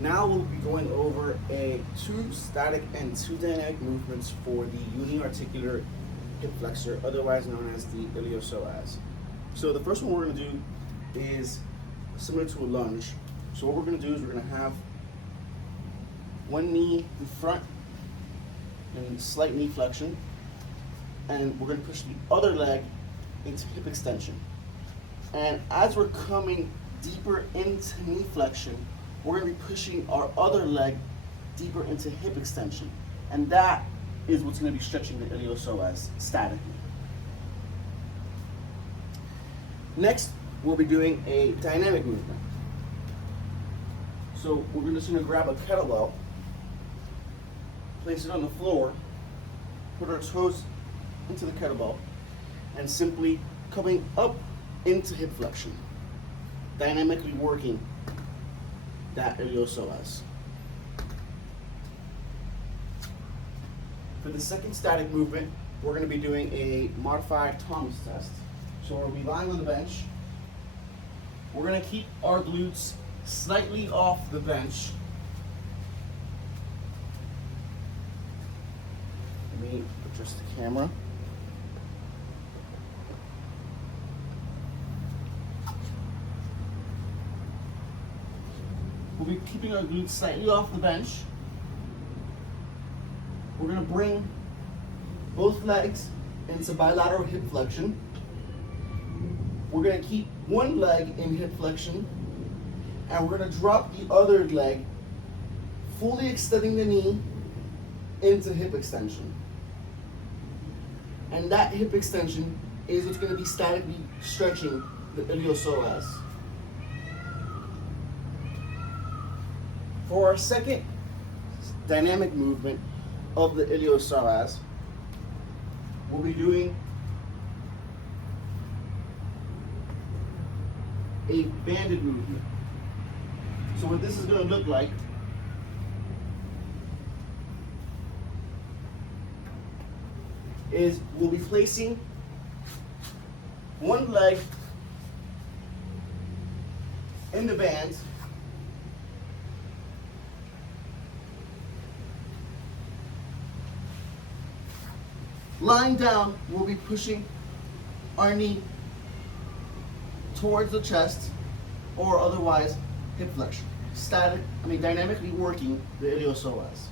Now we'll be going over two static and two dynamic movements for the uniarticular hip flexor, otherwise known as the iliopsoas. So the first one we're going to do is similar to a lunge. So what we're going to do is we're going to have one knee in front and slight knee flexion, and we're going to push the other leg into hip extension. And as we're coming deeper into knee flexion, we're going to be pushing our other leg deeper into hip extension. And that is what's going to be stretching the iliopsoas statically. Next, we'll be doing a dynamic movement. So we're just going to grab a kettlebell, place it on the floor, put our toes into the kettlebell, and simply coming up into hip flexion, dynamically working that iliopsoas. For the second static movement, we're going to be doing a modified Thomas test. So we'll be lying on the bench. We're going to keep our glutes slightly off the bench. Let me adjust the camera. We'll be keeping our glutes slightly off the bench. We're going to bring both legs into bilateral hip flexion. We're going to keep one leg in hip flexion, and we're going to drop the other leg, fully extending the knee into hip extension. And that hip extension is what's going to be statically stretching the iliopsoas. For our second dynamic movement of the iliopsoas, we'll be doing a banded movement. So what this is going to look like is we'll be placing one leg in the band, lying down. We'll be pushing our knee towards the chest, or otherwise hip flexion. Dynamically working the iliopsoas.